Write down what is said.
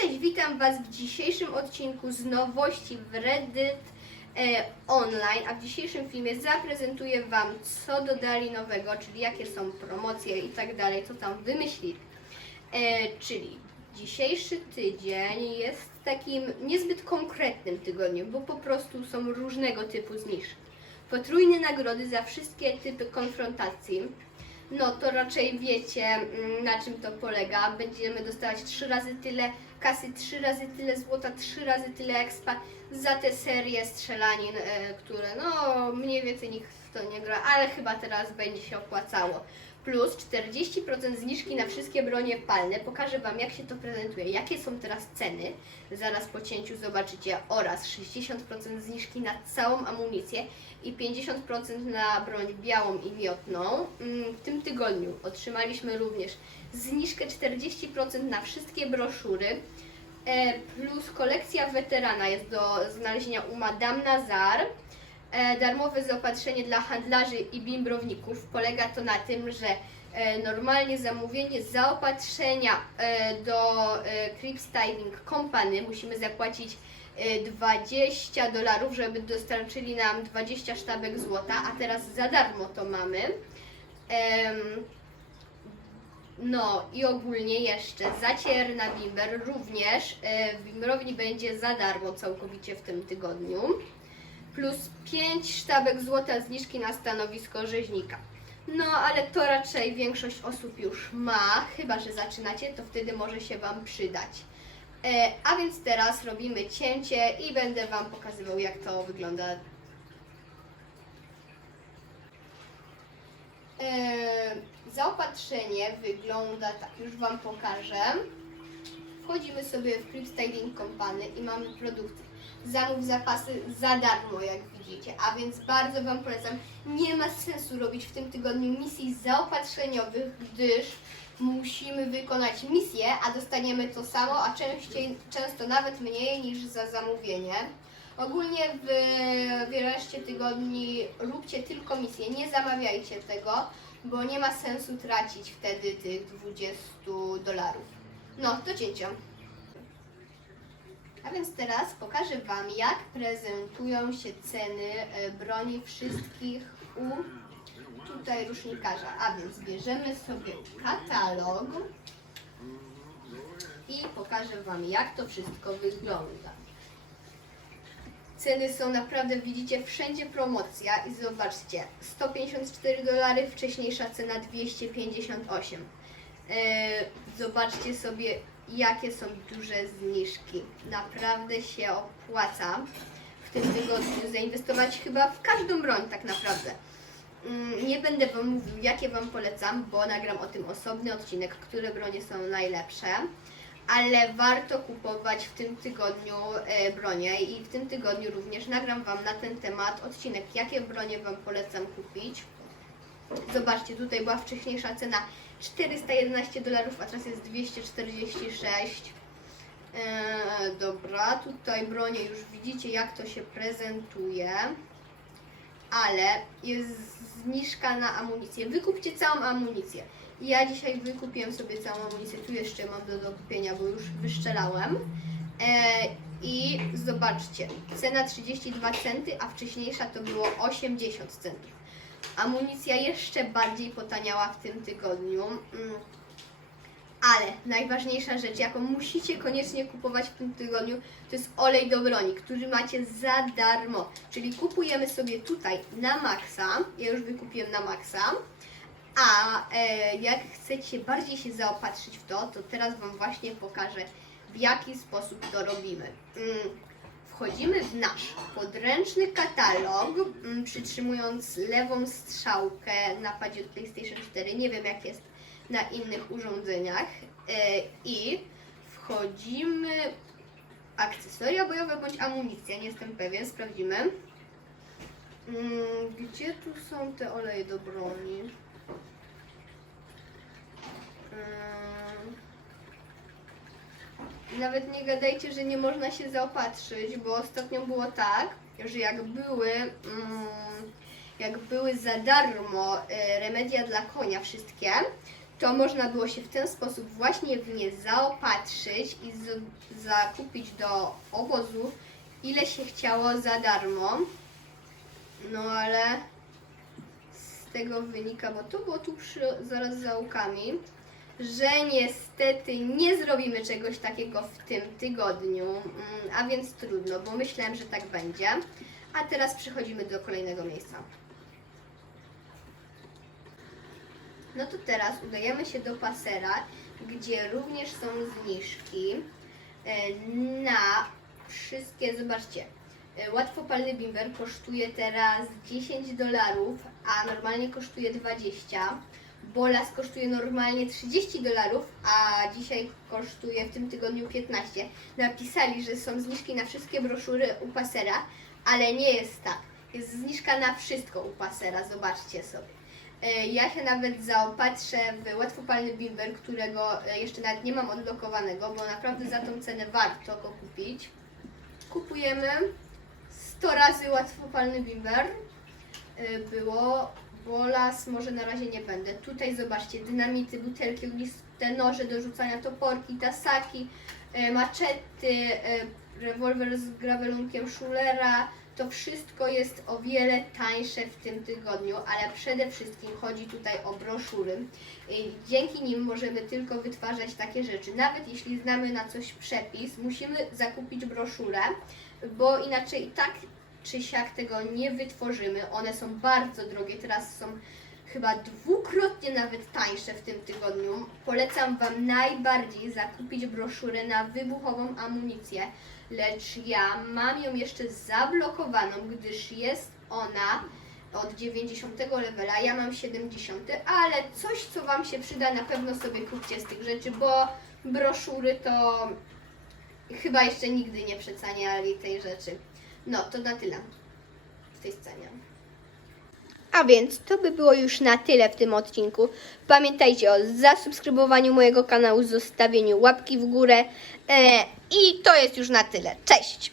Cześć, witam Was w dzisiejszym odcinku z nowości w Reddit e, Online, a w dzisiejszym filmie zaprezentuję Wam, co dodali nowego, czyli jakie są promocje i tak dalej, co tam wymyślili. E, czyli dzisiejszy tydzień jest takim niezbyt konkretnym tygodniem, bo po prostu są różnego typu zniżki. Potrójne nagrody za wszystkie typy konfrontacji. No to raczej wiecie, mm, na czym to polega. Będziemy dostawać trzy razy tyle kasy, trzy razy tyle złota, trzy razy tyle expa za te serie strzelanin, e, które no mniej więcej nikt w to nie gra, ale chyba teraz będzie się opłacało. Plus 40% zniżki na wszystkie bronie palne. Pokażę Wam, jak się to prezentuje, jakie są teraz ceny. Zaraz po cięciu zobaczycie. Oraz 60% zniżki na całą amunicję i 50% na broń białą i miotną. Mm, W tym tygodniu otrzymaliśmy również zniżkę 40% na wszystkie broszury. E, Plus kolekcja weterana jest do znalezienia u Madame Nazar. E, Darmowe zaopatrzenie dla handlarzy i bimbrowników. Polega to na tym, że e, normalnie zamówienie zaopatrzenia e, do Crip Styling Company musimy zapłacić e, 20 dolarów, żeby dostarczyli nam 20 sztabek złota, a teraz za darmo to mamy. No i ogólnie jeszcze zacierna bimber również w bimbrowni będzie za darmo całkowicie w tym tygodniu. Plus 5 sztabek złota zniżki na stanowisko rzeźnika. No ale to raczej większość osób już ma, chyba że zaczynacie, to wtedy może się Wam przydać. E, a więc teraz robimy cięcie i będę Wam pokazywał jak to wygląda E, zaopatrzenie wygląda tak, już Wam pokażę. Wchodzimy sobie w Crip Styling Company i mamy produkty. Zamów zapasy za darmo, jak widzicie, a więc bardzo Wam polecam. Nie ma sensu robić w tym tygodniu misji zaopatrzeniowych, gdyż musimy wykonać misję, a dostaniemy to samo, a częściej, często nawet mniej niż za zamówienie. Ogólnie w, reszcie tygodni róbcie tylko misje, nie zamawiajcie tego, bo nie ma sensu tracić wtedy tych 20 dolarów. No, do cięcia. A więc teraz pokażę Wam, jak prezentują się ceny e, broni wszystkich u tutaj rusznikarza. A więc bierzemy sobie katalog i pokażę Wam, jak to wszystko wygląda. Ceny są naprawdę, widzicie, wszędzie promocja i zobaczcie, 154 dolary, wcześniejsza cena 258. E, zobaczcie sobie, jakie są duże zniżki. Naprawdę się opłaca w tym tygodniu zainwestować chyba w każdą broń tak naprawdę. Mm, Nie będę Wam mówił, jakie Wam polecam, bo nagram o tym osobny odcinek, które bronie są najlepsze ale warto kupować w tym tygodniu e, bronie i w tym tygodniu również nagram Wam na ten temat odcinek, jakie bronie Wam polecam kupić. Zobaczcie, tutaj była wcześniejsza cena 411 dolarów, a teraz jest 246. E, dobra, tutaj bronie już widzicie jak to się prezentuje, ale jest zniżka na amunicję. Wykupcie całą amunicję. Ja dzisiaj wykupiłem sobie całą amunicję, tu jeszcze mam do dokupienia, bo już wyszczelałem. E, I zobaczcie, cena 32 centy, a wcześniejsza to było 80 centów. Amunicja jeszcze bardziej potaniała w tym tygodniu. Mm. Ale najważniejsza rzecz, jaką musicie koniecznie kupować w tym tygodniu, to jest olej do broni, który macie za darmo. Czyli kupujemy sobie tutaj na maksa. Ja już wykupiłem na maksa. A e, jak chcecie bardziej się zaopatrzyć w to, to teraz Wam właśnie pokażę, w jaki sposób to robimy. Mm, Wchodzimy w nasz podręczny katalog, mm, przytrzymując lewą strzałkę na padzie od PlayStation 4. Nie wiem, jak jest na innych urządzeniach. E, I wchodzimy akcesoria bojowe bądź amunicja, nie jestem pewien, sprawdzimy. Mm, Gdzie tu są te oleje do broni? Nawet nie gadajcie, że nie można się zaopatrzyć, bo ostatnio było tak, że jak były, mm, jak były za darmo y, remedia dla konia wszystkie, to można było się w ten sposób właśnie w nie zaopatrzyć i z- zakupić do obozu ile się chciało za darmo. No ale z tego wynika, bo to było tu przy, zaraz za łukami, że niestety nie zrobimy czegoś takiego w tym tygodniu, Mm, a więc trudno, bo myślałem, że tak będzie. A teraz przechodzimy do kolejnego miejsca. No to teraz udajemy się do pasera, gdzie również są zniżki e, na wszystkie, zobaczcie, e, łatwopalny bimber kosztuje teraz 10 dolarów, a normalnie kosztuje 20. Bolas kosztuje normalnie 30 dolarów, a dzisiaj kosztuje w tym tygodniu 15. Napisali, że są zniżki na wszystkie broszury u pasera, ale nie jest tak. Jest zniżka na wszystko u pasera, zobaczcie sobie. E, Ja się nawet zaopatrzę w łatwopalny bimber, którego e, jeszcze nawet nie mam odblokowanego, bo naprawdę za tą cenę warto go kupić. Kupujemy 100 razy łatwopalny bimber. E, Było bolas, może na razie nie będę. Tutaj zobaczcie, dynamity, butelki, ogniste noże do rzucania, toporki, tasaki, e, maczety, e, rewolwer z grawelunkiem Schulera. To wszystko jest o wiele tańsze w tym tygodniu, ale przede wszystkim chodzi tutaj o broszury. Dzięki nim możemy tylko wytwarzać takie rzeczy. Nawet jeśli znamy na coś przepis, musimy zakupić broszurę, bo inaczej tak czy siak tego nie wytworzymy. One są bardzo drogie, teraz są chyba dwukrotnie nawet tańsze w tym tygodniu. Polecam Wam najbardziej zakupić broszurę na wybuchową amunicję, lecz ja mam ją jeszcze zablokowaną, gdyż jest ona od 90 levela, ja mam 70, ale coś co Wam się przyda na pewno sobie kupcie z tych rzeczy, bo broszury to chyba jeszcze nigdy nie przeceniali tej rzeczy. No, to na tyle w tej scenie. A więc to by było już na tyle w tym odcinku. Pamiętajcie o zasubskrybowaniu mojego kanału, zostawieniu łapki w górę. E, I to jest już na tyle. Cześć!